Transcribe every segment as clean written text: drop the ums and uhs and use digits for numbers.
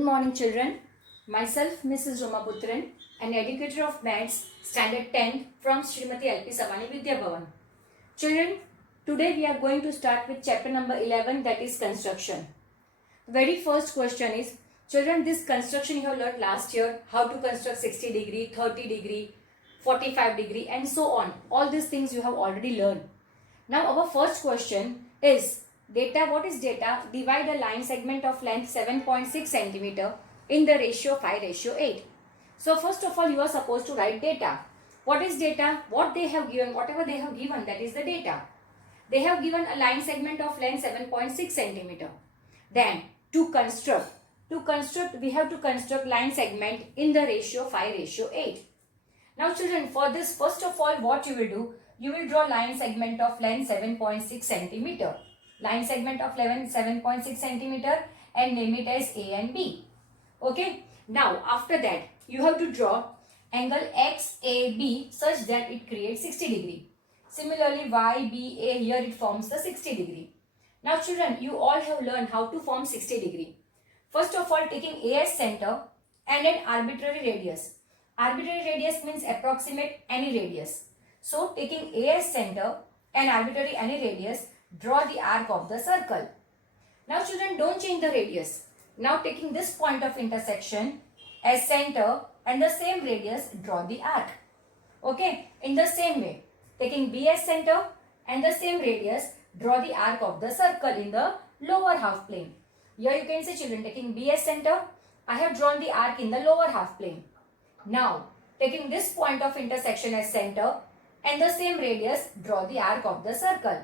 Good morning, children. Myself, Mrs. Roma Putran, an educator of maths, standard 10 from Srimati LP Savani Vidya Bhavan. Children, today we are going to start with chapter number 11, that is construction. Very first question is, children, this construction you have learned last year, how to construct 60 degree, 30 degree, 45 degree and so on. All these things you have already learned. Now our first question is, data, what is data? Divide a line segment of length 7.6 centimeter in the ratio 5:8. So first of all, you are supposed to write data. What is data? What they have given, whatever they have given, that is the data. They have given a line segment of length 7.6 centimeter. Then to construct, we have to construct line segment in the ratio 5:8. Now children, for this, first of all, what you will do, you will draw line segment of length 7.6 centimeter. Line segment of 7.6 centimeter and name it as A and B. Okay. Now after that, you have to draw angle XAB such that it creates 60 degree. Similarly, YBA, here it forms the 60 degree. Now children, you all have learned how to form 60 degree. First of all, taking A as center and an arbitrary radius. Arbitrary radius means approximate any radius. So taking A as center and arbitrary any radius, draw the arc of the circle. Now children, don't change the radius. Now taking this point of intersection as center and the same radius, draw the arc. Okay, in the same way, taking B as center and the same radius, draw the arc of the circle in the lower half plane. Here you can see children, taking B as center, I have drawn the arc in the lower half plane. Now taking this point of intersection as center and the same radius, draw the arc of the circle.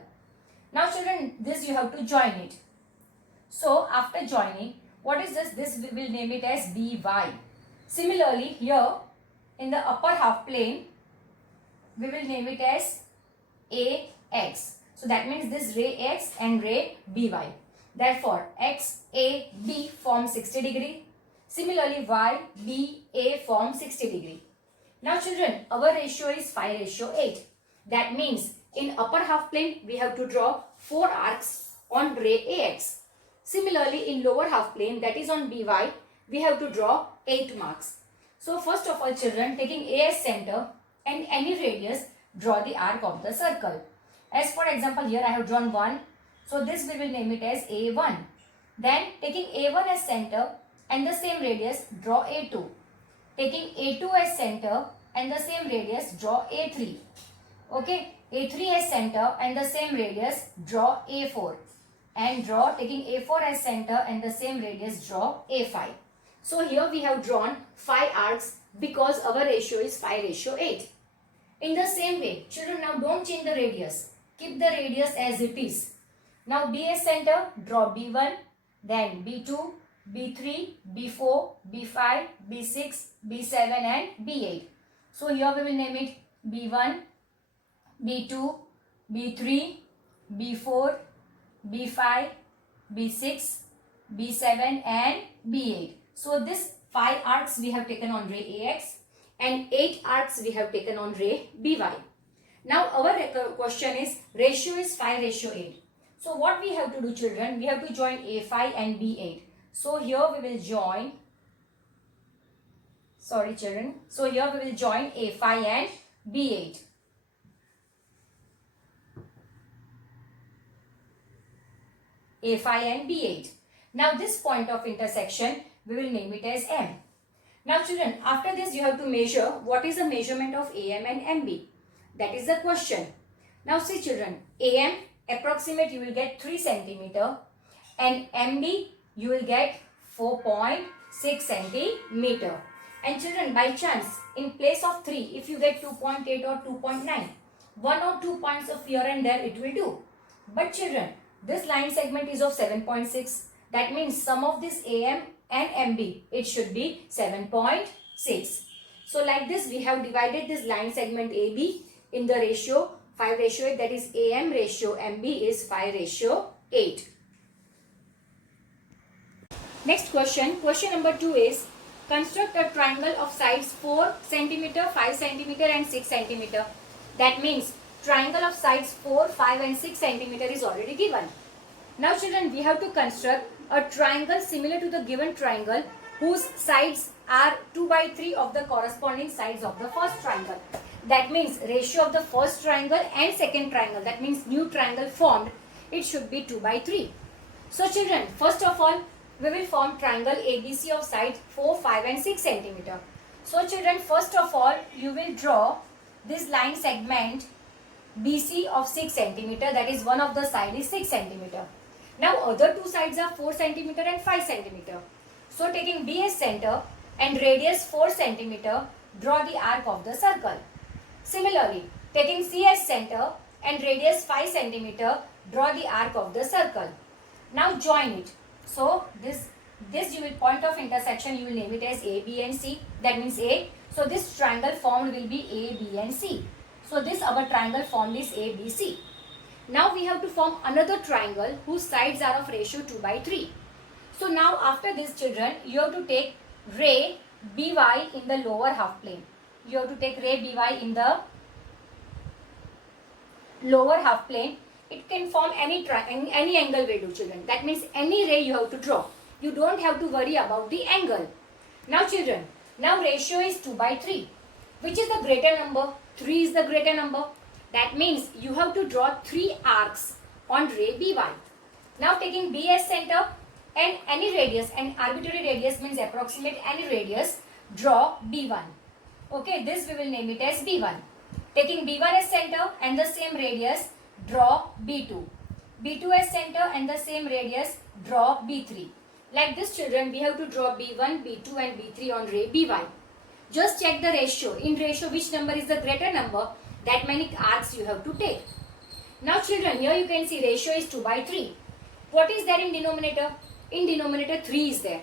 Now children, this you have to join it. So after joining, what is this? This we will name it as BY. Similarly, here in the upper half plane, we will name it as AX. So that means this ray X and ray BY. Therefore, XAB forms 60 degree. Similarly, YBA forms 60 degree. Now children, our ratio is 5:8. That means in upper half plane, we have to draw 4 arcs on ray AX. Similarly, in lower half plane, that is on BY, we have to draw 8 marks. So first of all children, taking A as center and any radius, draw the arc of the circle. As for example, here I have drawn 1. So this we will name it as A1. Then taking A1 as center and the same radius, draw A2. Taking A2 as center and the same radius, draw A3. Okay, A3 as center and the same radius, draw A4. And draw, taking A4 as center and the same radius, draw A5. So here we have drawn 5 arcs because our ratio is 5:8. In the same way, children, now don't change the radius. Keep the radius as it is. Now B as center, draw B1, then B2, B3, B4, B5, B6, B7 and B8. So here we will name it B1, B2, B3, B4, B5, B6, B7 and B8. So this 5 arcs we have taken on ray AX and 8 arcs we have taken on ray BY. Now our question is, ratio is 5:8. So what we have to do children, we have to join A5 and B8. So here we will join, so here we will join A5 and B8. A5 and B8. Now this point of intersection, we will name it as M. Now children, after this you have to measure what is the measurement of AM and MB. That is the question. Now see children, AM approximate you will get 3 centimeter and MB you will get 4.6 centimeter. And children, by chance, in place of 3, if you get 2.8 or 2.9, 1 or 2 points of here and there it will do. But children, this line segment is of 7.6. That means sum of this AM and MB, it should be 7.6. So like this, we have divided this line segment AB in the ratio 5:8. That is AM ratio MB is 5:8. Next question. Question number 2 is, construct a triangle of sides 4 cm, 5 cm and 6 cm. That means triangle of sides 4, 5 and 6 cm is already given. Now children, we have to construct a triangle similar to the given triangle whose sides are 2 by 3 of the corresponding sides of the first triangle. That means ratio of the first triangle and second triangle, that means new triangle formed, it should be 2 by 3. So children, first of all, we will form triangle ABC of sides 4, 5 and 6 centimeter. So children, first of all, you will draw this line segment BC of 6 centimeter, that is one of the side is 6 centimeter. Now other two sides are 4 centimeter and 5 centimeter. So taking B as center and radius 4 centimeter, draw the arc of the circle. Similarly, taking C as center and radius 5 centimeter, draw the arc of the circle. Now join it. So this you will point of intersection, you will name it as A, B and C. That means A. So this triangle formed will be A, B and C. So this our triangle formed is A, B, C. Now we have to form another triangle whose sides are of ratio 2 by 3. So now after this children, you have to take ray BY in the lower half plane. You have to take ray BY in the lower half plane. It can form any angle will do children. That means any ray you have to draw. You don't have to worry about the angle. Now children, now ratio is 2 by 3. Which is the greater number? 3 is the greater number. That means you have to draw 3 arcs on ray BY. Now taking B as center and any radius, and arbitrary radius means approximate any radius, draw B1. Okay, this we will name it as B1. Taking B1 as center and the same radius, draw B2. B2 as center and the same radius, draw B3. Like this children, we have to draw B1, B2 and B3 on ray BY. Just check the ratio. In ratio, which number is the greater number, that many arcs you have to take. Now children, here you can see ratio is 2 by 3. What is there in denominator? In denominator 3 is there.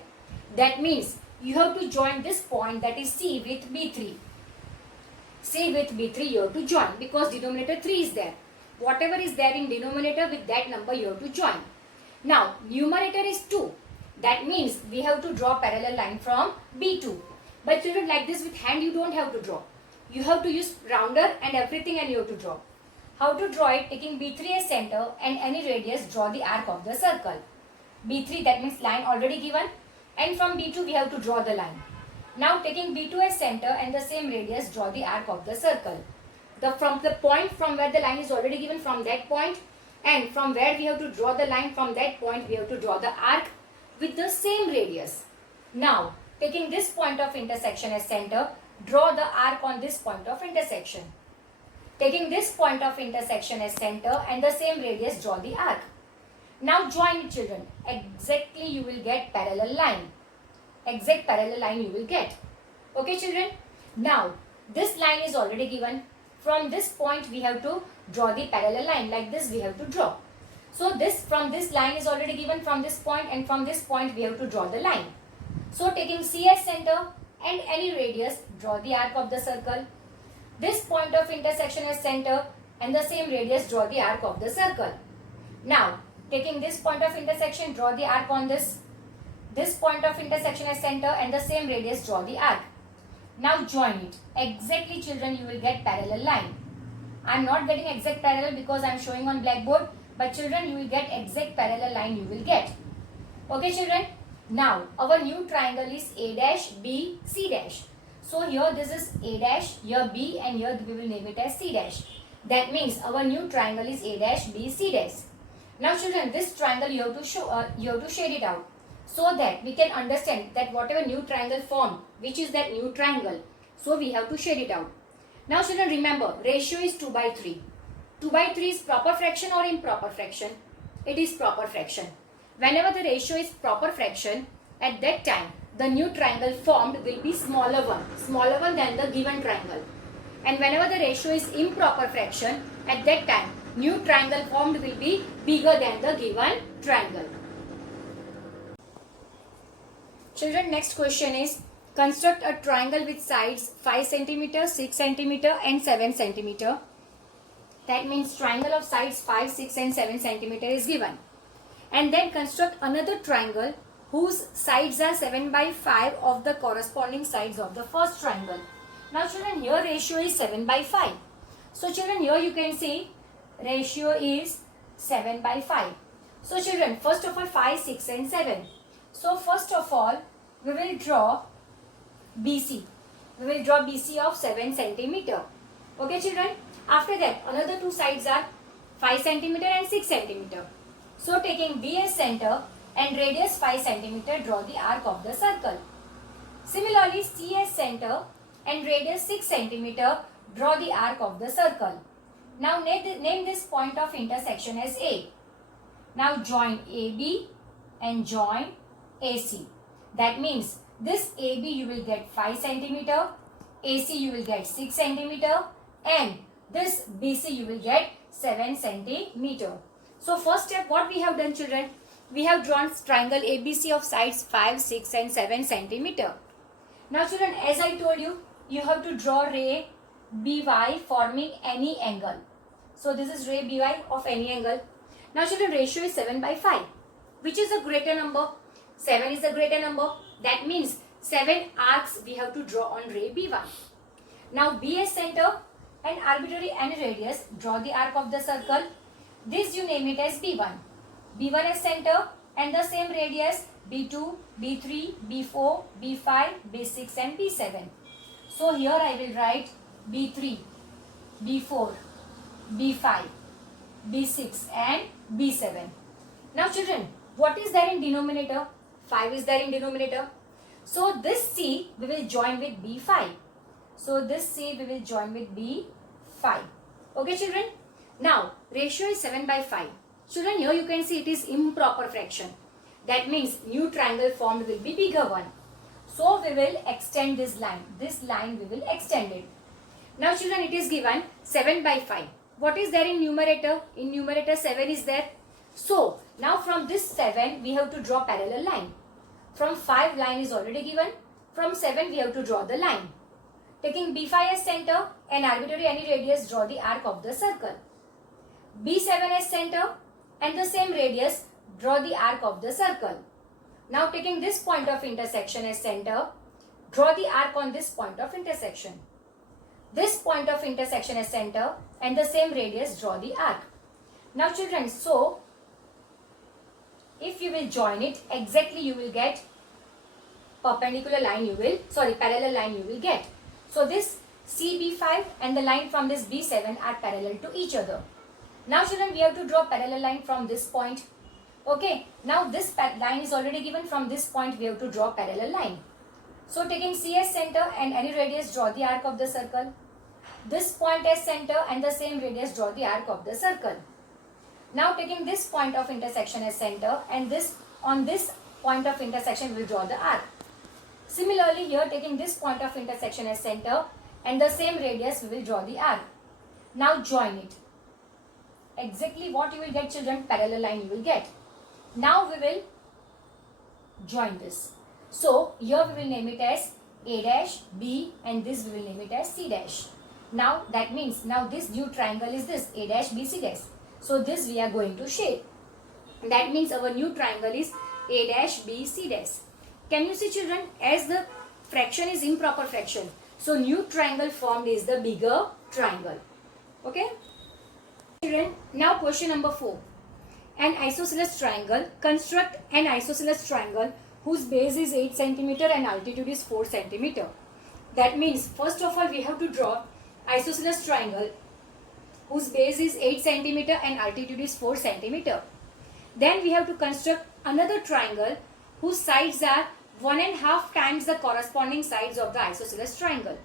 That means you have to join this point, that is C with B3. C with B3 you have to join because denominator 3 is there. Whatever is there in denominator, with that number you have to join. Now numerator is 2. That means we have to draw parallel line from B2. But children, like this with hand you don't have to draw. You have to use rounder and everything and you have to draw. How to draw it? Taking B3 as center and any radius, draw the arc of the circle. B3, that means line already given, and from B2 we have to draw the line. Now taking B2 as center and the same radius, draw the arc of the circle. From the point from where the line is already given, from that point, and from where we have to draw the line, from that point we have to draw the arc with the same radius. Now taking this point of intersection as center, draw the arc on this point of intersection. Taking this point of intersection as center and the same radius, draw the arc. Now join it children. Exactly you will get parallel line. Exact parallel line you will get. Okay children. Now this line is already given. From this point we have to draw the parallel line. Like this we have to draw. So from this line is already given from this point, and from this point we have to draw the line. So taking C as center and any radius, draw the arc of the circle. This point of intersection as center and the same radius, draw the arc of the circle. Now taking this point of intersection, draw the arc on this. This point of intersection as center and the same radius, draw the arc. Now join it. Exactly children, you will get parallel line. I am not getting exact parallel because I am showing on blackboard, but children you will get exact parallel line you will get. Okay children. Now our new triangle is A dash, B, C dash. So here this is A dash, here B, and here we will name it as C dash. That means our new triangle is A dash, B, C dash. Now children, this triangle you have to shade it out, so that we can understand that whatever new triangle formed, which is that new triangle. So we have to shade it out. Now children, remember ratio is 2 by 3. 2 by 3 is proper fraction or improper fraction? It is proper fraction. Whenever the ratio is proper fraction, at that time the new triangle formed will be smaller one than the given triangle. And whenever the ratio is improper fraction, at that time new triangle formed will be bigger than the given triangle. Children, next question is construct a triangle with sides 5 cm, 6 cm and 7 cm. That means triangle of sides 5, 6 and 7 cm is given. And then construct another triangle whose sides are 7 by 5 of the corresponding sides of the first triangle. Now children, here ratio is 7 by 5. So children, here you can see ratio is 7 by 5. So children, first of all 5, 6 and 7. So first of all, we will draw BC. We will draw BC of 7 centimeter. Okay children. After that, another two sides are 5 centimeter and 6 centimeter. So taking B as center and radius 5 centimeter, draw the arc of the circle. Similarly, C as center and radius 6 centimeter, draw the arc of the circle. Now name this point of intersection as A. Now join AB and join AC. That means this AB you will get 5 centimeter, AC you will get 6 centimeter, and this BC you will get 7 centimeter. So first step, what we have done children? We have drawn triangle ABC of sides 5, 6 and 7 centimeter. Now children, as I told you, you have to draw ray BY forming any angle. So this is ray BY of any angle. Now children, ratio is 7 by 5. Which is a greater number? 7 is a greater number. That means 7 arcs we have to draw on ray BY. Now B as center and arbitrary any radius, draw the arc of the circle. This you name it as B1. B1 as center and the same radius B2, B3, B4, B5, B6 and B7. So here I will write B3, B4, B5, B6 and B7. Now children, what is there in denominator? 5 is there in denominator. So this C we will join with B5. So this C we will join with B5. Okay children. Now ratio is 7 by 5. Children, here you can see it is improper fraction. That means new triangle formed will be bigger one. So we will extend this line. This line we will extend it. Now children, it is given 7 by 5. What is there in numerator? In numerator 7 is there. So now from this 7 we have to draw parallel line. From 5 line is already given. From 7 we have to draw the line. Taking B5 as center and arbitrary any radius, draw the arc of the circle. B7 as center and the same radius, draw the arc of the circle. Now taking this point of intersection as center, draw the arc on this point of intersection. This point of intersection as center and the same radius, draw the arc. Now children, so if you will join it, exactly you will get perpendicular line parallel line you will get. So this CB5 and the line from this B7 are parallel to each other. Now children, we have to draw parallel line from this point. Okay, now this line is already given. From this point we have to draw parallel line. So taking C as center and any radius, draw the arc of the circle. This point as center and the same radius, draw the arc of the circle. Now taking this point of intersection as center and this on this point of intersection we will draw the arc. Similarly here taking this point of intersection as center and the same radius we will draw the arc. Now join it. Exactly what you will get children? Parallel line you will get. Now we will join this. So here we will name it as A dash, B and this we will name it as C dash. Now that means now this new triangle is this A dash, B, C dash. So this we are going to shape. That means our new triangle is A dash, B, C dash. Can you see children? As the fraction is improper fraction, so new triangle formed is the bigger triangle. Okay? Children, now question number 4. An isosceles triangle. Construct an isosceles triangle whose base is 8 cm and altitude is 4 cm. That means first of all we have to draw isosceles triangle whose base is 8 cm and altitude is 4 cm. Then we have to construct another triangle whose sides are 1.5 times the corresponding sides of the isosceles triangle.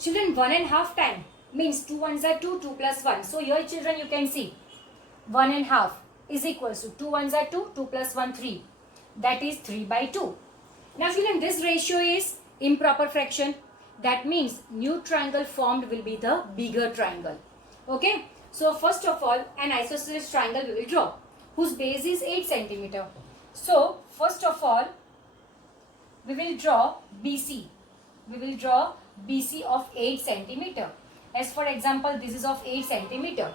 Children, 1.5 times means 2 ones are 2, 2 plus 1. So here children you can see 1.5 is equals to 2 ones are 2, 2 plus 1 3. That is 3 by 2. Now children, this ratio is improper fraction. That means new triangle formed will be the bigger triangle. Okay. So first of all an isosceles triangle we will draw whose base is 8 cm. So first of all we will draw BC. We will draw BC of 8 cm. As for example, this is of 8 cm.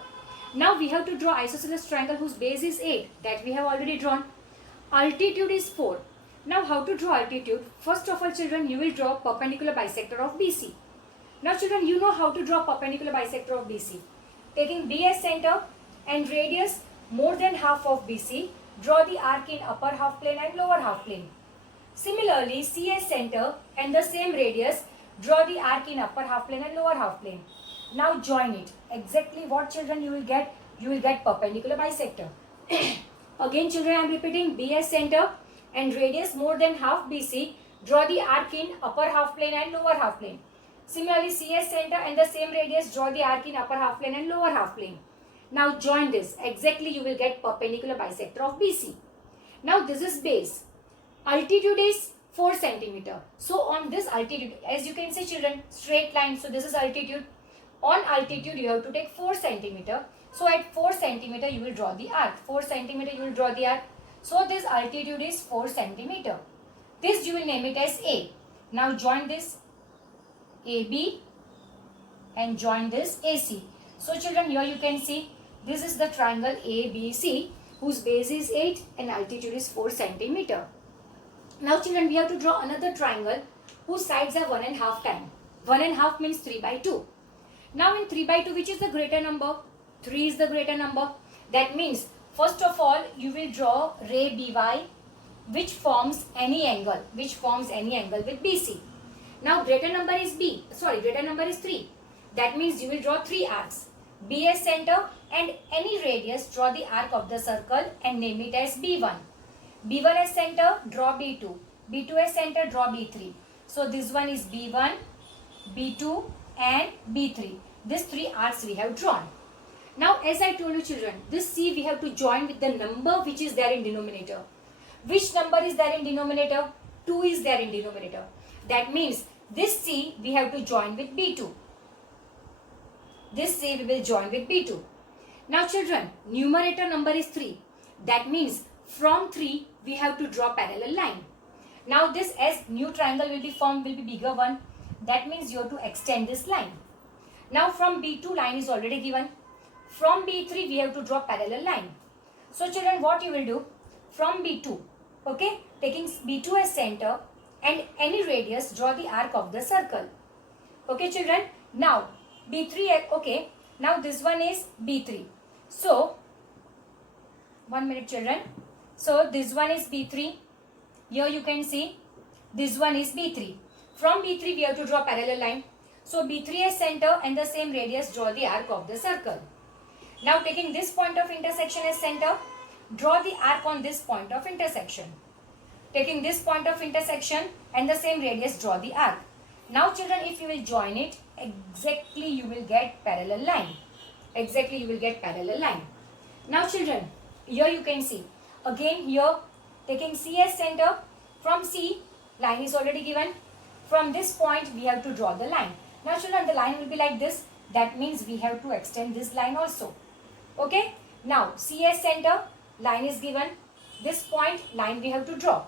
Now we have to draw isosceles triangle whose base is 8. That we have already drawn. Altitude is 4. Now how to draw altitude? First of all children, you will draw perpendicular bisector of BC. Now children, you know how to draw perpendicular bisector of BC. Taking B as center and radius more than half of BC, draw the arc in upper half plane and lower half plane. Similarly, C as center and the same radius, draw the arc in upper half plane and lower half plane. Now join it. Exactly what children you will get? You will get perpendicular bisector. Again children, I am repeating, B as center and radius more than half BC, draw the arc in upper half plane and lower half plane. Similarly, C as center and the same radius, draw the arc in upper half plane and lower half plane. Now join this. Exactly you will get perpendicular bisector of BC. Now this is base. Altitude is 4 centimeter. So on this altitude, as you can see children, straight line. So this is altitude. On altitude you have to take 4 centimeter. So at 4 centimeter you will draw the arc. 4 centimeter you will draw the arc. So this altitude is 4 centimeter. This you will name it as A. Now join this AB and join this AC. So children, here you can see this is the triangle ABC whose base is 8 and altitude is 4 centimeter. Now children, we have to draw another triangle whose sides are 1.5 times. 1.5 means 3 by 2. Now in 3 by 2, which is the greater number? 3 is the greater number. That means first of all you will draw ray BY which forms any angle with BC. Now greater number is greater number is 3. That means you will draw 3 arcs. B as center and any radius, draw the arc of the circle and name it as B1. B1 as center, draw B2. B2 as center, draw B3. So this one is B1, B2 and B3. These 3 arcs we have drawn. Now as I told you children, this C we have to join with the number which is there in denominator. Which number is there in denominator? 2 is there in denominator. That means this C we have to join with B2. This C we will join with B2. Now children, numerator number is 3. That means from 3 we have to draw parallel line. Now this as new triangle will be formed, will be bigger one. That means you have to extend this line. Now from B2 line is already given. From B3 we have to draw parallel line. So children, what you will do? From B2, okay, taking B2 as center and any radius, draw the arc of the circle. Okay children, now B3, okay, now this one is B3. So, 1 minute children. So this one is B3. Here you can see this one is B3. From B3 we have to draw parallel line. So B3 as center and the same radius, draw the arc of the circle. Now taking this point of intersection as center, draw the arc on this point of intersection. Taking this point of intersection and the same radius, draw the arc. Now children, if you will join it, exactly you will get parallel line. Exactly you will get parallel line. Now children, here you can see. Again here, taking C as center, from C, line is already given. From this point, we have to draw the line. Now children, the line will be like this. That means we have to extend this line also. Okay. Now, C as center, line is given. This point, line we have to draw.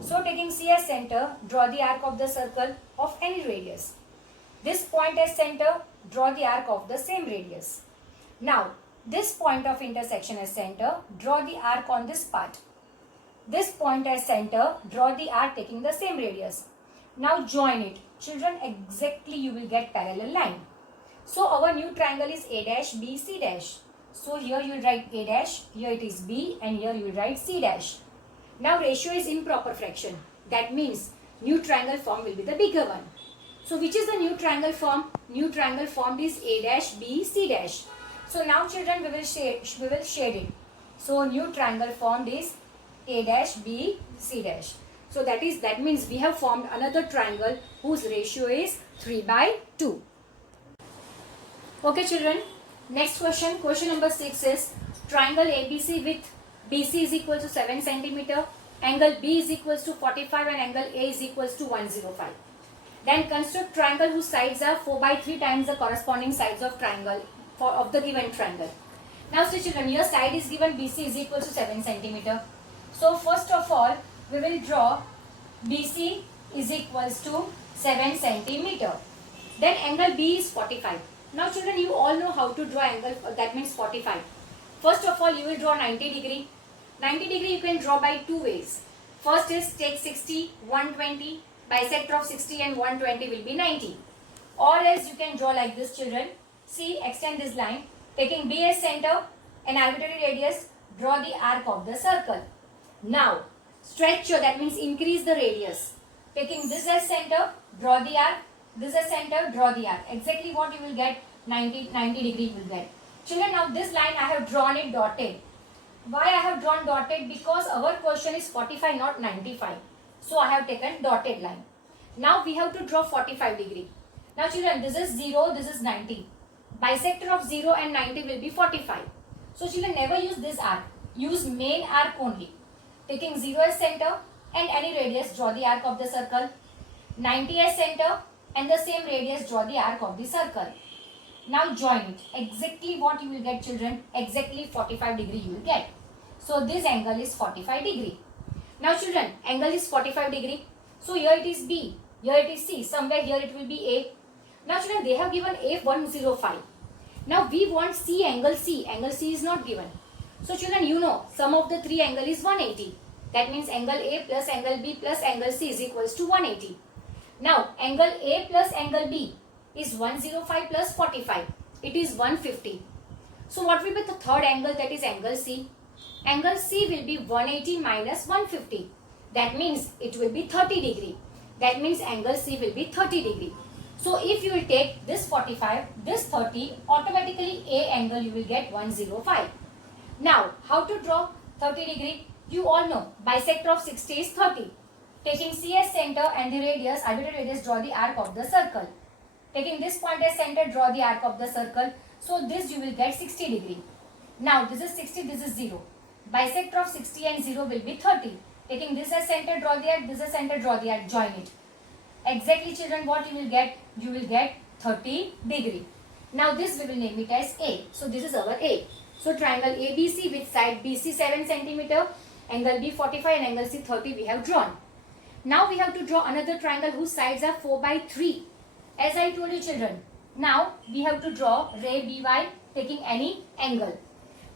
So taking C as center, draw the arc of the circle of any radius. This point as center, draw the arc of the same radius. Now, this point of intersection as center, draw the arc on this part. This point as center, draw the arc taking the same radius. Now join it. Children, exactly you will get parallel line. So our new triangle is A dash, B, C dash. So here you will write A dash, here it is B and here you will write C dash. Now ratio is improper fraction. That means new triangle form will be the bigger one. So which is the new triangle form? New triangle formed is A dash, B, C dash. So now children, we will shade it. So new triangle formed is A dash, B, C dash. So that means we have formed another triangle whose ratio is 3 by 2. Okay children, next question. Question number 6 is triangle ABC with BC is equal to 7 centimeter, angle B is equal to 45 and angle A is equal to 105. Then construct triangle whose sides are 4 by 3 times the corresponding sides of triangle of the given triangle. Now see children, here side is given BC is equal to 7 centimeter. So first of all, we will draw BC is equals to 7 centimeter. Then angle B is 45. Now children, you all know how to draw angle, that means 45. First of all, you will draw 90 degree. 90 degree you can draw by two ways. First is take 60, 120. Bisector of 60 and 120 will be 90. Or else you can draw like this children. See, extend this line. Taking B as center, an arbitrary radius, draw the arc of the circle. Now, Stretch your, that means increase the radius. Taking this as center, draw the arc. This as center, draw the arc. Exactly what you will get, 90 degree you will get. Children, now this line I have drawn it dotted. Why I have drawn dotted? Because our question is 45, not 95. So I have taken dotted line. Now we have to draw 45 degree. Now children, this is 0, this is 90. Bisector of 0 and 90 will be 45. So children, never use this arc. Use main arc only. Taking 0 as center and any radius, draw the arc of the circle. 90 as center and the same radius, draw the arc of the circle. Now join it. Exactly what you will get, children? Exactly 45 degree you will get. So this angle is 45 degree. Now children, angle is 45 degree. So here it is B, here it is C, somewhere here it will be A. Now children, they have given A 105. Now we want C, angle C. Angle C is not given. So children, you know, sum of the three angle is 180. That means angle A plus angle B plus angle C is equals to 180. Now angle A plus angle B is 105 plus 45. It is 150. So what will be the third angle, that is angle C? Angle C will be 180 minus 150. That means it will be 30 degree. That means angle C will be 30 degree. So if you will take this 45, this 30, automatically A angle you will get 105. Now how to draw 30 degree? You all know bisector of 60 is 30. Taking C as center and the radius, arbitrary radius, draw the arc of the circle. Taking this point as center, draw the arc of the circle. So this you will get 60 degree. Now this is 60, this is 0. Bisector of 60 and 0 will be 30. Taking this as center, draw the arc, this as center, draw the arc, join it. Exactly children, what you will get? You will get 30 degree. Now this we will name it as A. So this is our A. So triangle ABC with side BC 7 cm, angle B 45 and angle C 30 we have drawn. Now we have to draw another triangle whose sides are 4 by 3. As I told you children, now we have to draw ray BY taking any angle.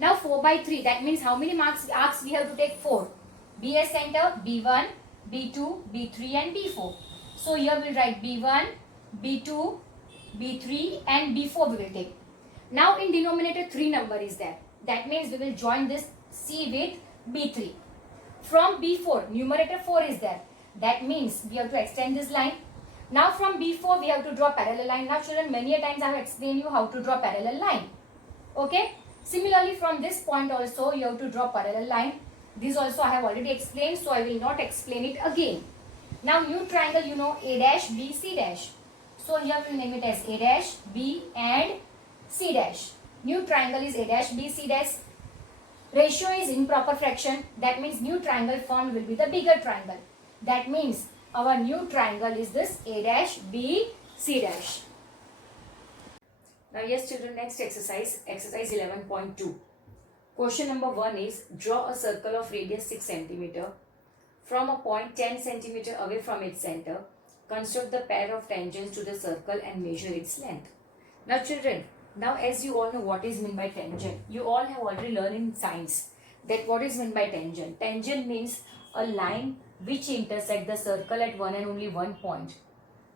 Now 4 by 3, that means how many arcs we have to take? 4. B as center, B1, B2, B3 and B4. So here we will write B1, B2, B3 and B4 we will take. Now in denominator 3 number is there. That means we will join this C with B3. From B4, numerator 4 is there. That means we have to extend this line. Now from B4 we have to draw parallel line. Now children, many a times I have explained you how to draw parallel line. Okay. Similarly from this point also you have to draw parallel line. This also I have already explained, so I will not explain it again. Now new triangle, you know, A dash, B, C dash. So here we will name it as A dash, B and C dash. New triangle is A dash, B, C dash. Ratio is improper fraction. That means new triangle formed will be the bigger triangle. That means our new triangle is this A dash, B, C dash. Now yes children, next exercise 11.2. Question number 1 is, draw a circle of radius 6 cm from a point 10 cm away from its center. Construct the pair of tangents to the circle and measure its length. Now children, now as you all know what is meant by tangent, you all have already learned in science that what is meant by tangent. Tangent means a line which intersect the circle at one and only one point.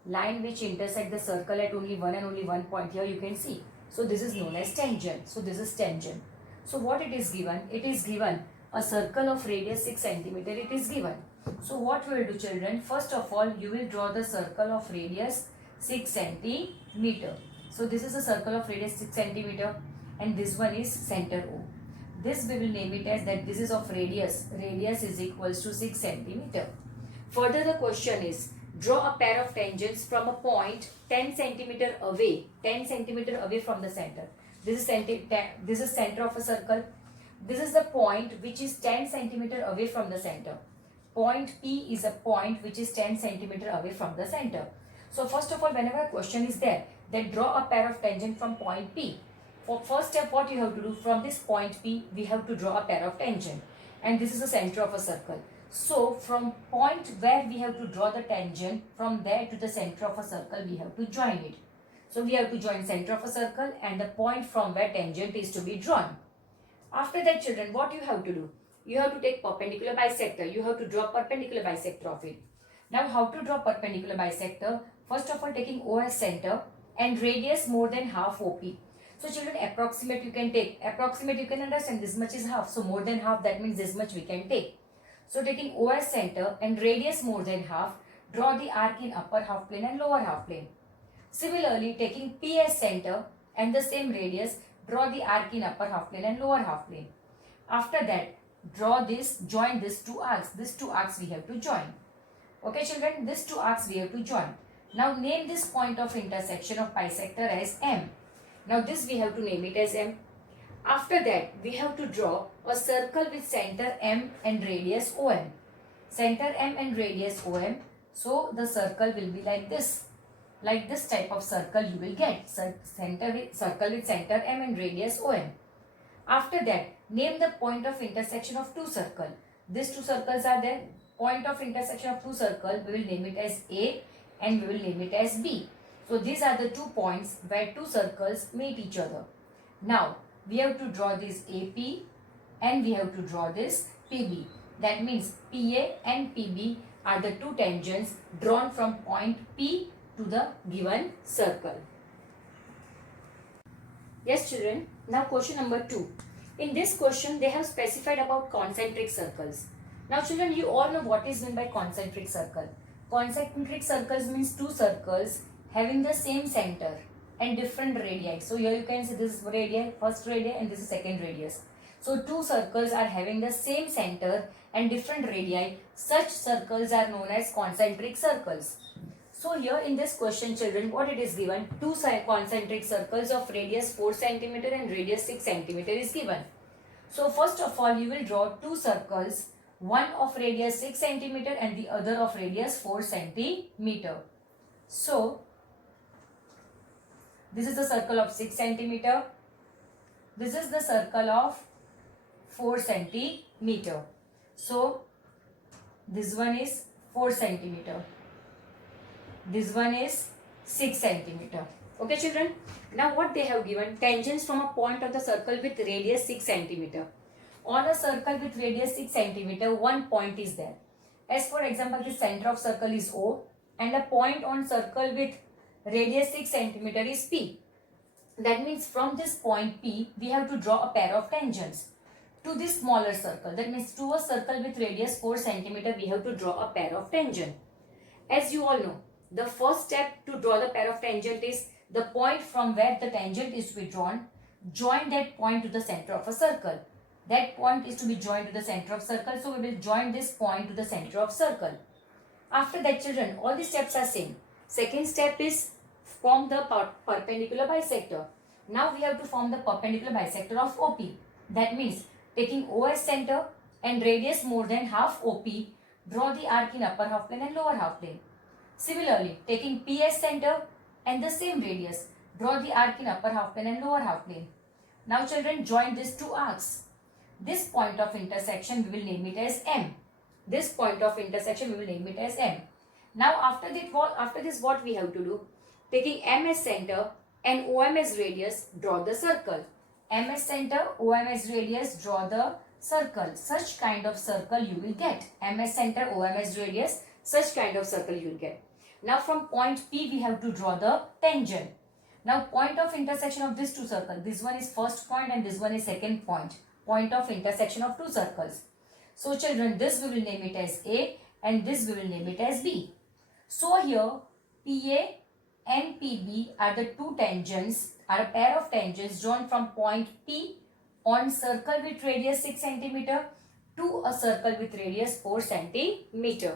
Line which intersect the circle at only one and only one point. Here you can see. So this is known as tangent. So this is tangent. So what it is given? It is given a circle of radius 6 cm. It is given. So what we will do children? First of all, you will draw the circle of radius 6 cm. So this is a circle of radius 6 cm and this one is center O. This we will name it as that this is of radius. Radius is equals to 6 cm. Further the question is, draw a pair of tangents from a point 10 cm away. 10 cm away from the center. This is center of a circle. This is the point which is 10 cm away from the center. Point P is a point which is 10 cm away from the center. So first of all, whenever a question is there, then draw a pair of tangent from point P. For first step, what you have to do, from this point P, we have to draw a pair of tangent. And this is the center of a circle. So from point where we have to draw the tangent, from there to the center of a circle, we have to join it. So we have to join center of a circle and the point from where tangent is to be drawn. After that children, what you have to do? You have to take perpendicular bisector. You have to draw perpendicular bisector of it. Now how to draw perpendicular bisector? First of all, taking O as center and radius more than half OP. So children, approximate you can take. Approximate you can understand this much is half. So more than half, that means this much we can take. So taking O as center and radius more than half, draw the arc in upper half plane and lower half plane. Similarly, taking P as center and the same radius, draw the arc in upper half plane and lower half plane. After that, join these two arcs. These two arcs we have to join. Okay children, these two arcs we have to join. Now name this point of intersection of bisector as M. Now this we have to name it as M. After that, we have to draw a circle with center M and radius OM. Center M and radius OM. So the circle will be like this. Like this type of circle you will get. Circle with center M and radius OM. After that, name the point of intersection of two circles. These two circles are there. Point of intersection of two circles, we will name it as A and we will name it as B. So these are the 2 points where two circles meet each other. Now, we have to draw this AP and we have to draw this PB. That means PA and PB are the two tangents drawn from point P to the given circle. Yes children, now question number 2. In this question, they have specified about concentric circles. Now children, you all know what is meant by concentric circle. Concentric circles means two circles having the same center and different radii. So here you can see this is radii, first radii and this is second radius. So two circles are having the same center and different radii. Such circles are known as concentric circles. So here in this question children, what it is given? Two concentric circles of radius 4 cm and radius 6 cm is given. So first of all you will draw two circles, one of radius 6 cm and the other of radius 4 cm. So this is the circle of 6 cm. This is the circle of 4 cm. So this one is 4 cm. This one is 6 cm. Okay children. Now what they have given? Tangents from a point of the circle with radius 6 cm. On a circle with radius 6 cm, one point is there. As for example, the center of circle is O and a point on circle with radius 6 cm is P. That means from this point P, we have to draw a pair of tangents to this smaller circle. That means to a circle with radius 4 cm, we have to draw a pair of tangent. As you all know, the first step to draw the pair of tangent is the point from where the tangent is to be drawn. Join that point to the center of a circle. That point is to be joined to the center of circle. So we will join this point to the center of circle. After that children, all the steps are same. Second step is form the perpendicular bisector. Now we have to form the perpendicular bisector of OP. That means taking O as center and radius more than half OP, draw the arc in upper half plane and lower half plane. Similarly, taking P as center and the same radius, draw the arc in upper half plane and lower half plane. Now children, join these two arcs. This point of intersection we will name it as M. This point of intersection we will name it as M. Now after this what we have to do? Taking M as center and OM as radius, draw the circle. M as center, OM as radius, draw the circle. Such kind of circle you will get. M as center, OM as radius, such kind of circle you will get. Now from point P we have to draw the tangent. Now point of intersection of these two circles. This one is first point and this one is second point. Point of intersection of two circles. So children, this we will name it as A and this we will name it as B. So here PA and PB are the two tangents, are a pair of tangents drawn from point P on circle with radius 6 cm to a circle with radius 4 cm.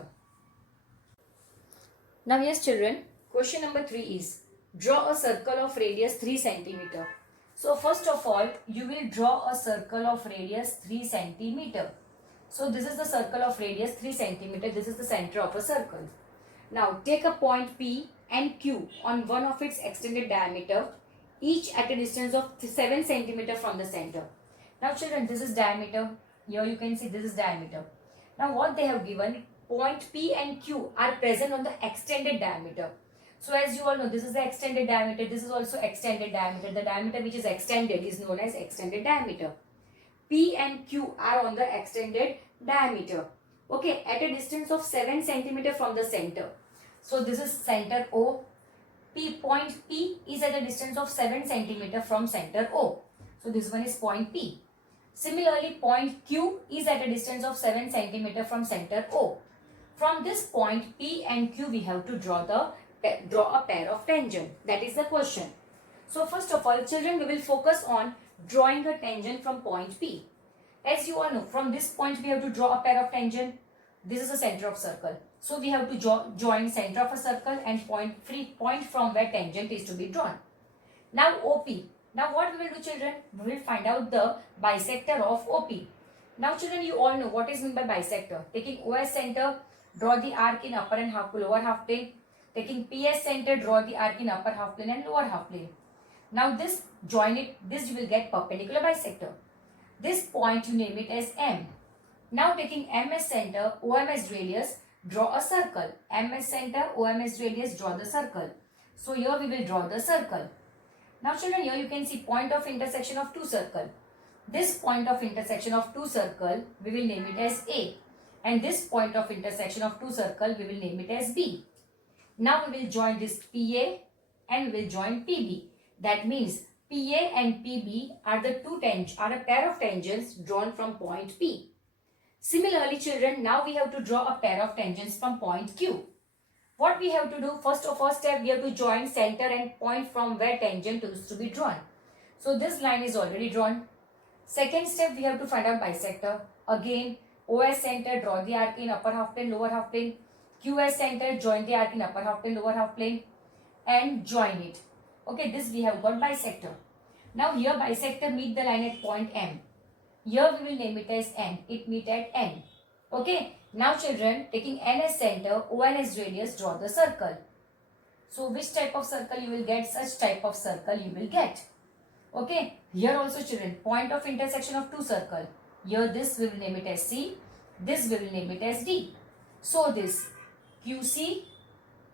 Now yes children, question number 3 is draw a circle of radius 3 cm. So first of all, you will draw a circle of radius 3 cm. So this is the circle of radius 3 cm. This is the center of a circle. Now take a point P and Q on one of its extended diameter, each at a distance of 7 cm from the center. Now children, this is diameter. Here you can see this is diameter. Now what they have given, point P and Q are present on the extended diameter. So as you all know, this is the extended diameter, this is also extended diameter. The diameter which is extended is known as extended diameter. P and Q are on the extended diameter. Okay, at a distance of 7 cm from the center. So this is center O. Point P is at a distance of 7 cm from center O. So this one is point P. Similarly, point Q is at a distance of 7 centimeter from center O. From this point P and Q we have to draw a pair of tangent. That is the question. So first of all, children, we will focus on drawing a tangent from point P. As you all know, from this point we have to draw a pair of tangent. This is the center of circle. So we have to join center of a circle and point from where tangent is to be drawn. Now OP. Now what we will do, children? We will find out the bisector of OP. Now children, you all know what is meant by bisector. Taking OS center, draw the arc in upper and lower half plane. Taking PS center, draw the arc in upper half plane and lower half plane. Now this, join it, this you will get perpendicular bisector. This point you name it as M. Now taking MS center, OMS radius, draw a circle. MS center, OMS radius, draw the circle. So here we will draw the circle. Now children, here you can see point of intersection of two circle. This point of intersection of two circle, we will name it as A. And this point of intersection of two circle, we will name it as B. Now we will join this PA and we will join PB. That means PA and PB are a pair of tangents drawn from point P. Similarly, children, now we have to draw a pair of tangents from point Q. What we have to do, first step, we have to join center and point from where tangent is to be drawn. So this line is already drawn. Second step, we have to find out bisector. Again, OS center, draw the arc in upper half plane, lower half plane. QS center, join the arc in upper half plane, lower half plane and join it. Okay, this we have got bisector. Now here bisector meet the line at point M. Here we will name it as N. It meet at N. Okay. Now children, taking NS center, ONS radius, draw the circle. So which type of circle you will get? Such type of circle you will get. Okay. Here also children, point of intersection of two circle. Here this we will name it as C. This we will name it as D. So this QC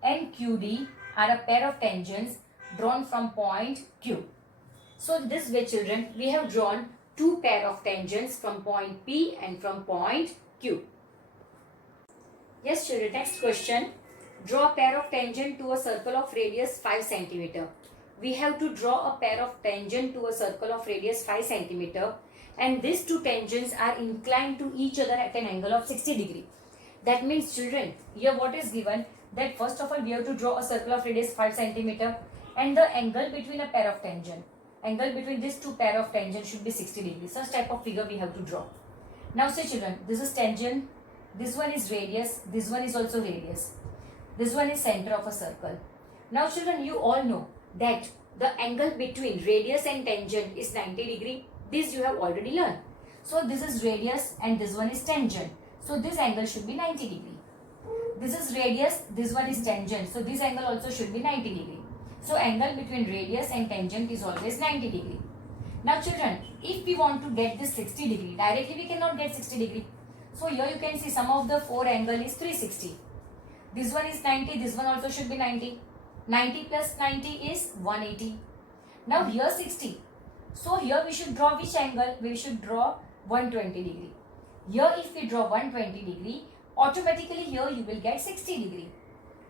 and QD are a pair of tangents drawn from point Q. So this way children, we have drawn two pair of tangents from point P and from point Q. Yes children, next question. Draw a pair of tangent to a circle of radius 5 cm. We have to draw a pair of tangent to a circle of radius 5 cm and these two tangents are inclined to each other at an angle of 60 degree. That means children, here what is given, that first of all we have to draw a circle of radius 5 cm and the angle between a pair of tangent. Angle between these two pair of tangents should be 60 degrees. Such type of figure we have to draw. Now say children, this is tangent, this one is radius, this one is also radius. This one is center of a circle. Now children, you all know that the angle between radius and tangent is 90 degree. This you have already learned. So this is radius and this one is tangent. So this angle should be 90 degree. This is radius, this one is tangent. So this angle also should be 90 degree. So angle between radius and tangent is always 90 degree. Now children, if we want to get this 60 degree, directly we cannot get 60 degree. So here you can see sum of the four angle is 360. This one is 90, this one also should be 90. 90 plus 90 is 180. Now here 60. So here we should draw which angle? We should draw 120 degree. Here if we draw 120 degree, automatically here you will get 60 degree.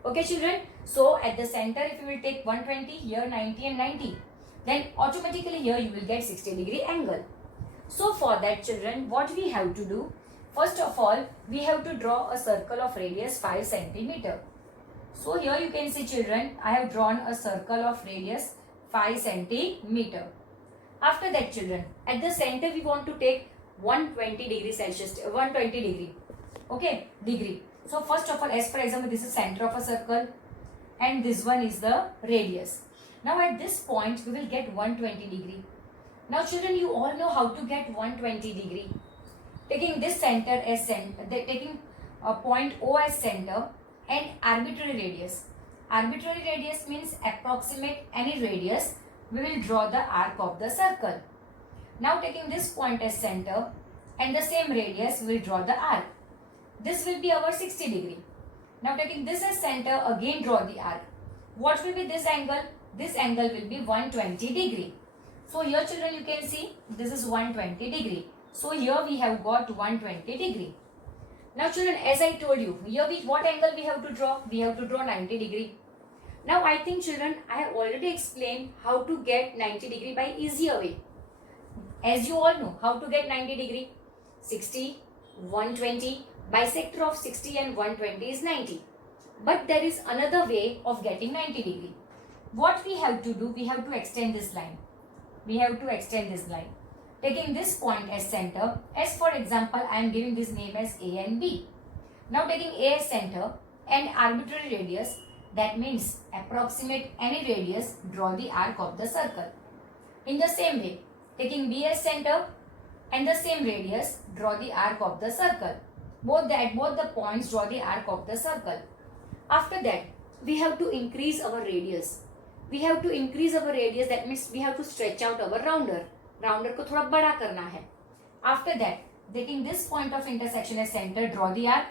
Okay children, so at the center if you will take 120, here 90 and 90, then automatically here you will get 60 degree angle. So for that children, what we have to do, first of all we have to draw a circle of radius 5 cm. So here you can see children, I have drawn a circle of radius 5 cm. After that children, at the center we want to take 120 degree Celsius, 120 degree, okay, degree. So first of all, as for example, this is center of a circle and this one is the radius. Now at this point, we will get 120 degree. Now children, you all know how to get 120 degree. Taking this center as center, taking a point O as center and arbitrary radius. Arbitrary radius means approximate any radius. We will draw the arc of the circle. Now taking this point as center and the same radius, we will draw the arc. This will be our 60 degree. Now taking this as center, again draw the arc. What will be this angle? This angle will be 120 degree. So here children you can see this is 120 degree. So here we have got 120 degree. Now children, as I told you, here what angle we have to draw? We have to draw 90 degree. Now I think children, I have already explained how to get 90 degree by easier way. As you all know, how to get 90 degree? 60, 120, bisector of 60 and 120 is 90. But there is another way of getting 90 degree. What we have to do, we have to extend this line. We have to extend this line. Taking this point as center, as for example, I am giving this name as A and B. Now taking A as center and arbitrary radius, that means approximate any radius, draw the arc of the circle. In the same way, taking B as center and the same radius, draw the arc of the circle. At both the points, draw the arc of the circle. After that, we have to increase our radius. We have to increase our radius, that means we have to stretch out our rounder. Rounder को थोड़ा बड़ा करना है. After that, taking this point of intersection as center, draw the arc.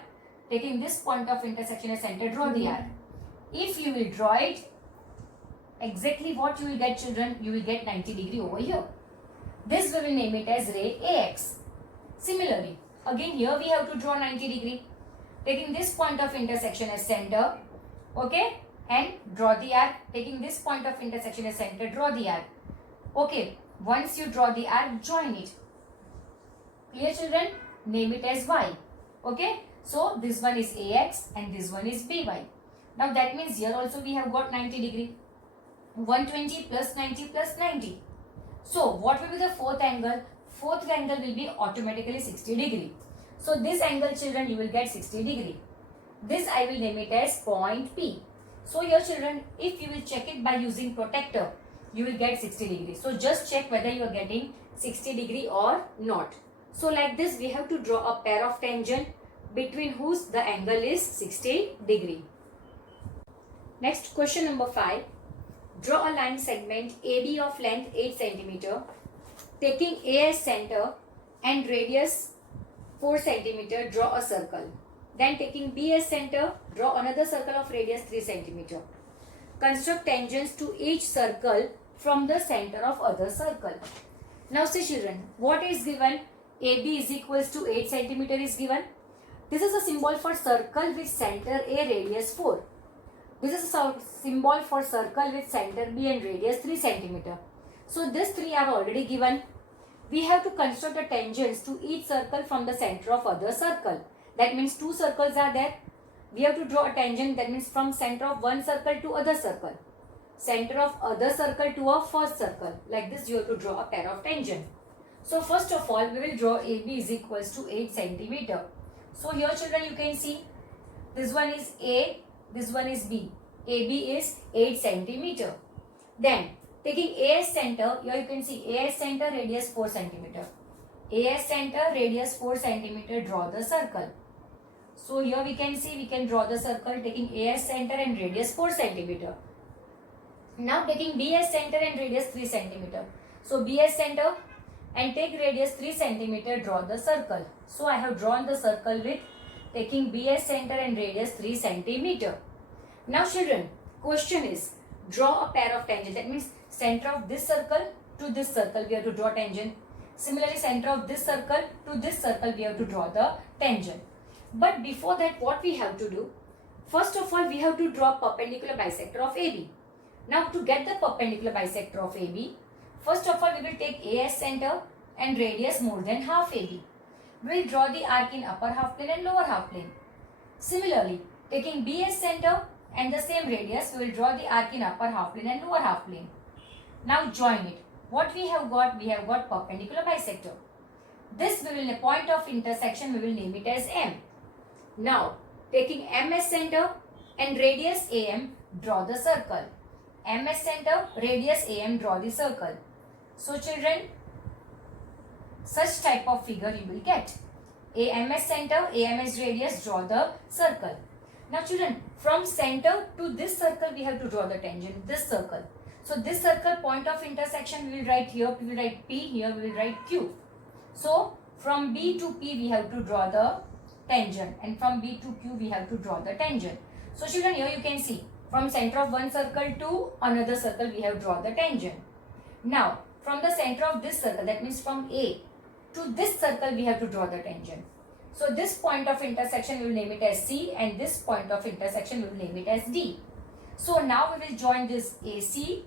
Taking this point of intersection as center, draw the arc. If you will draw it, exactly what you will get, children? You will get 90 degree over here. This we will name it as ray AX. Similarly, again here we have to draw 90 degree. Taking this point of intersection as center, okay, and draw the arc. Taking this point of intersection as center, draw the arc. Okay, once you draw the arc, join it. Clear, children? Name it as Y. Okay, so this one is AX and this one is BY. Now that means here also we have got 90 degree. 120 plus 90 plus 90. So what will be the fourth angle? Fourth angle will be automatically 60 degree. So this angle, children, you will get 60 degree. This I will name it as point P. So here, children, if you will check it by using protractor, you will get 60 degree. So just check whether you are getting 60 degree or not. So like this, we have to draw a pair of tangent between whose the angle is 60 degree. Next, question number 5. Draw a line segment AB of length 8 cm, taking A as center and radius 4 cm, draw a circle. Then taking B as center, draw another circle of radius 3 cm. Construct tangents to each circle from the center of other circle. Now see, children, what is given? AB is equals to 8 cm is given. This is a symbol for circle with center A, radius 4. This is a symbol for circle with center B and radius 3 cm. So these three are already given. We have to construct the tangents to each circle from the center of other circle. That means two circles are there. We have to draw a tangent, that means from center of one circle to other circle. Center of other circle to a first circle. Like this you have to draw a pair of tangent. So first of all we will draw AB is equals to 8 cm. So here, children, you can see this one is A, this one is B. AB is 8 cm. Then taking A as center, here you can see A as center, radius 4 cm. A as center, radius 4 cm, draw the circle. So here we can see we can draw the circle taking A as center and radius 4 cm. Now taking B as center and radius 3 cm. So B as center and take radius 3 cm, draw the circle. So I have drawn the circle with taking B as center and radius 3 cm. Now children, question is draw a pair of tangents. That means center of this circle to this circle we have to draw tangent. Similarly, center of this circle to this circle we have to draw the tangent. But before that, what we have to do? First of all, we have to draw perpendicular bisector of AB. Now to get the perpendicular bisector of AB, first of all we will take A as center and radius more than half AB. We will draw the arc in upper half plane and lower half plane. Similarly, taking B as center and the same radius, we will draw the arc in upper half plane and lower half plane. Now join it. What we have got? We have got perpendicular bisector. This we will, point of intersection, we will name it as M. Now taking M as center and radius AM, draw the circle. M as center, radius AM, draw the circle. So children, such type of figure you will get. AM as center, AM as radius, draw the circle. Now children, from center to this circle we have to draw the tangent, this circle. So this circle point of intersection we will write here, we will write P, here we will write Q. So from B to P we have to draw the tangent and from B to Q we have to draw the tangent. So children, here you can see from center of one circle to another circle we have drawn the tangent. Now from the center of this circle, that means from A to this circle we have to draw the tangent. So this point of intersection we will name it as C and this point of intersection we will name it as D. So now we will join this AC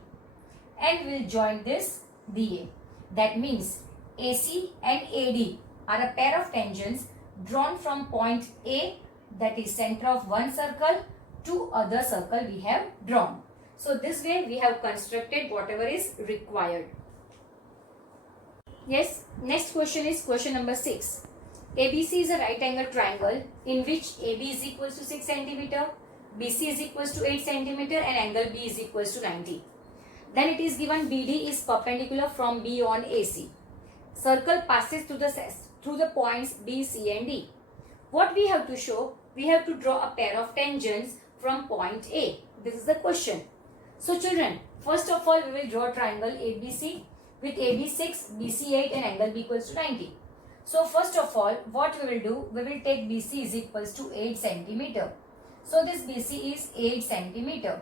and we will join this DA. That means AC and AD are a pair of tangents drawn from point A, that is center of one circle, to other circle we have drawn. So this way we have constructed whatever is required. Yes, next question is question number 6. ABC is a right angle triangle in which AB is equals to 6 cm, BC is equals to 8 cm and angle B is equals to 90. Then it is given BD is perpendicular from B on AC. Circle passes through the points B, C and D. What we have to show? We have to draw a pair of tangents from point A. This is the question. So children, first of all we will draw triangle ABC with AB 6, BC 8 and angle B equals to 90. So first of all, what we will do? We will take BC is equals to 8 cm. So this BC is 8 cm.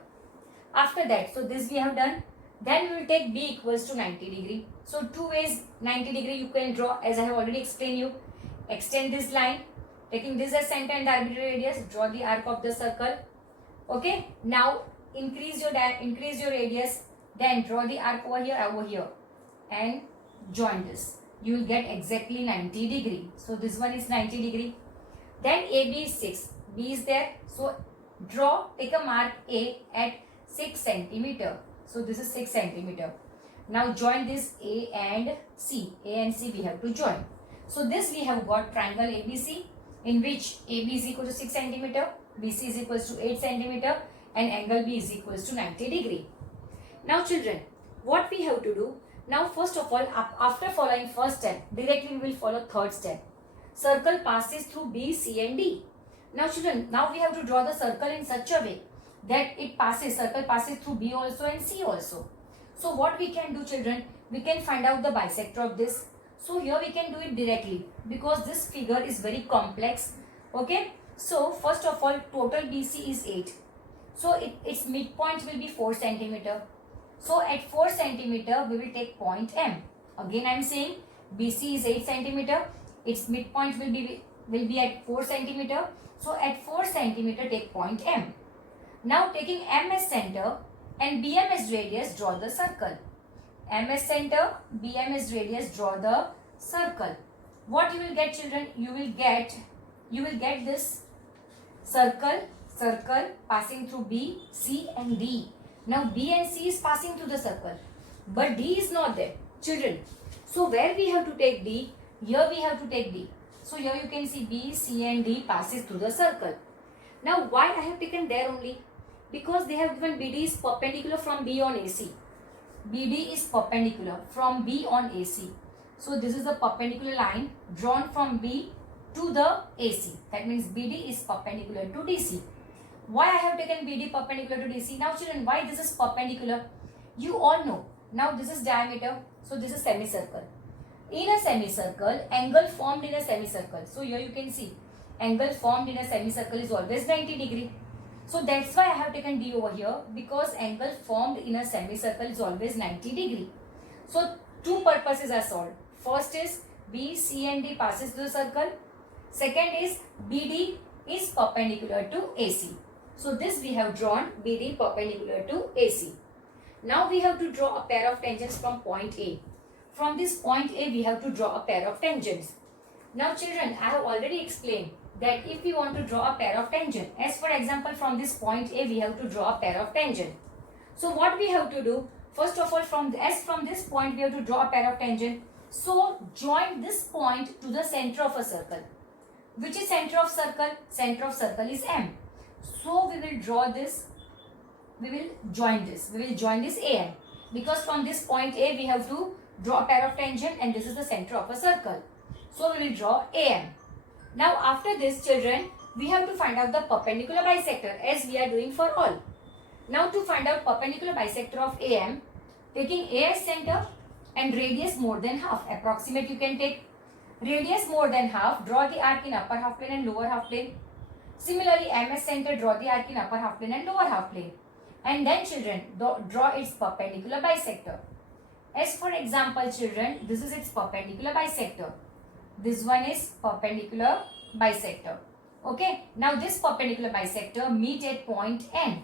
After that, so this we have done. Then we will take B equals to 90 degree. So two ways 90 degree you can draw, as I have already explained you. Extend this line, taking this as center and the arbitrary radius, draw the arc of the circle. Okay. Now increase your radius, then draw the arc over here and join this. You will get exactly 90 degree. So this one is 90 degree. Then AB is 6. B is there. So take a mark A at 6 cm. So this is 6 cm. Now join this A and C. A and C we have to join. So this we have got triangle ABC in which AB is equal to 6 cm, BC is equals to 8 cm and angle B is equals to 90 degree. Now children, what we have to do? Now first of all, after following first step, directly we will follow third step. Circle passes through B, C and D. Now children, now we have to draw the circle in such a way that circle passes through B also and C also. So what we can do children, we can find out the bisector of this. So here we can do it directly because this figure is very complex. Okay. So first of all, total BC is 8. So its midpoint will be 4 cm. So at 4 cm we will take point M. Again I am saying BC is 8 cm. Its midpoint will be at 4 cm. So at 4 cm take point M. Now taking M as center and BM as radius, draw the circle. M as center, BM as radius, draw the circle. What you will get children? You will get this circle passing through B, C and D. Now B and C is passing through the circle, but D is not there children. So where we have to take D? Here we have to take D. So here you can see B, C and D passes through the circle. Now why I have taken there only? Because they have given BD is perpendicular from B on AC. BD is perpendicular from B on AC. So this is a perpendicular line drawn from B to the AC. That means BD is perpendicular to DC. Why I have taken BD perpendicular to DC? Now children, why this is perpendicular? You all know. Now this is diameter. So this is semicircle. In a semicircle, angle formed in a semicircle. So here you can see angle formed in a semicircle is always 90 degree. So that's why I have taken D over here, because angle formed in a semicircle is always 90 degree. So two purposes are solved. First is B, C and D passes through the circle. Second is BD is perpendicular to AC. So this we have drawn BD perpendicular to AC. Now we have to draw a pair of tangents from point A. From this point A we have to draw a pair of tangents. Now children, I have already explained that if we want to draw a pair of tangent, as for example from this point A we have to draw a pair of tangent. So what we have to do? First of all, from this point we have to draw a pair of tangent. So join this point to the center of a circle. Which is center of circle? Center of circle is M. So we will draw this. We will join this. We will join this AM. Because from this point A we have to draw a pair of tangent and this is the center of a circle. So we will draw AM. Now after this children, we have to find out the perpendicular bisector as we are doing for all. Now to find out perpendicular bisector of AM, taking A as center and radius more than half, approximate you can take. Radius more than half, draw the arc in upper half plane and lower half plane. Similarly, M as center, draw the arc in upper half plane and lower half plane. And then children, draw its perpendicular bisector. As for example children, this is its perpendicular bisector. This one is perpendicular bisector. Okay. Now this perpendicular bisector meet at point N.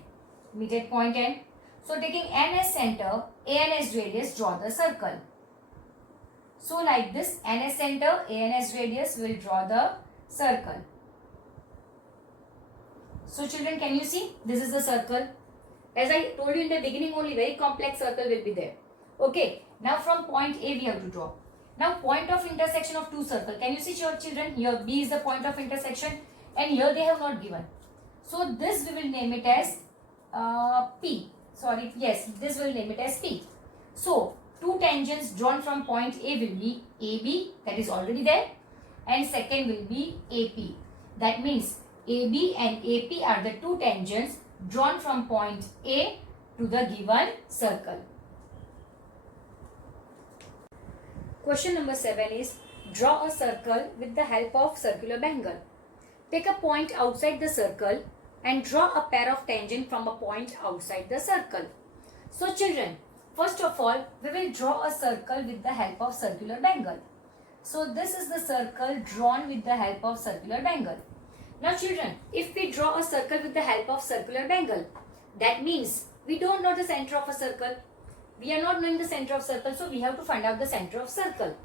Meet at point N. So taking N as center, AN as radius, draw the circle. So like this, NS center, ANS radius will draw the circle. So children, can you see? This is the circle. As I told you in the beginning, only very complex circle will be there. Okay. Now from point A we have to draw. Now point of intersection of two circles. Can you see your children? Here B is the point of intersection and here they have not given. So this we will name it as P. Sorry, yes, this will name it as P. So two tangents drawn from point A will be AB, that is already there, and second will be AP. That means AB and AP are the two tangents drawn from point A to the given circle. Question number 7 is, draw a circle with the help of circular bangle. Take a point outside the circle and draw a pair of tangents from a point outside the circle. So children, first of all, we will draw a circle with the help of circular bangle. So this is the circle drawn with the help of circular bangle. Now children, if we draw a circle with the help of circular bangle, that means we don't know the center of a circle. We are not knowing the center of circle, so we have to find out the center of circle.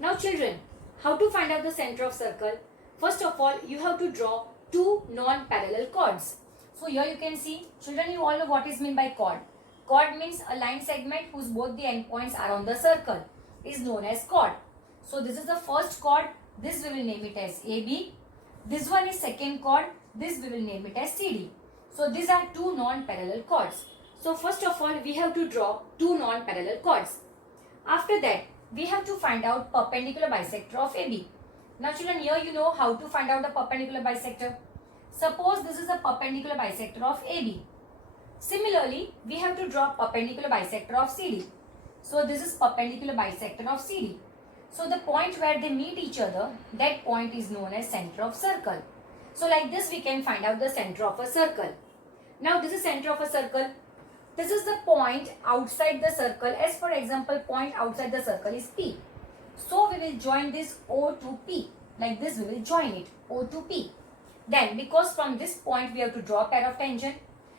Now children, how to find out the center of circle? First of all, you have to draw two non-parallel chords. So here you can see, children, you all know what is meant by chord. Chord means a line segment whose both the endpoints are on the circle is known as chord. So this is the first chord. This we will name it as AB. This one is second chord. This we will name it as CD. So these are two non-parallel chords. So first of all, we have to draw two non-parallel chords. After that, we have to find out perpendicular bisector of AB. Now children, here you know how to find out the perpendicular bisector. Suppose this is a perpendicular bisector of AB. Similarly, we have to draw perpendicular bisector of CD. So this is perpendicular bisector of CD. So the point where they meet each other, that point is known as center of circle. So like this we can find out the center of a circle. Now this is center of a circle. This is the point outside the circle. As for example, point outside the circle is P. So we will join this O to P. Like this we will join it, O to P. Then because from this point we have to draw a pair of tangent.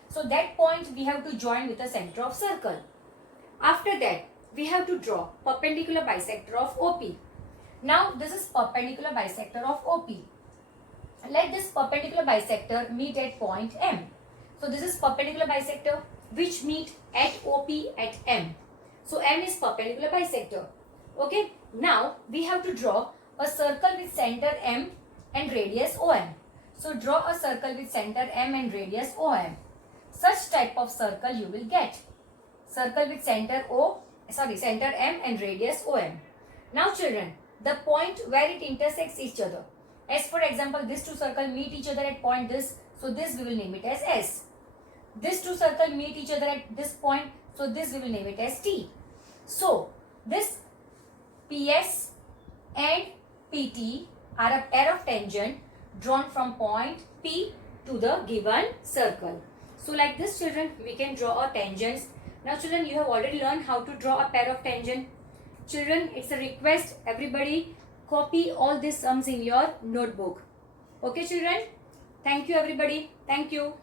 So that point we have to join with the center of circle. After that, we have to draw perpendicular bisector of OP. Now this is perpendicular bisector of OP. Let this perpendicular bisector meet at point M. So this is perpendicular bisector which meet at OP at M. So M is perpendicular bisector. Okay. Now we have to draw a circle with center M and radius OM. So draw a circle with center M and radius OM. Such type of circle you will get. Circle with center M and radius OM. Now children, the point where it intersects each other. As for example, these two circles meet each other at point this. So this we will name it as S. These two circles meet each other at this point. So this we will name it as T. So this PS and PT are a pair of tangent drawn from point P to the given circle. So like this children, we can draw a tangents. Now children, you have already learned how to draw a pair of tangent. Children, it's a request, everybody copy all these sums in your notebook. Okay children, thank you everybody, thank you.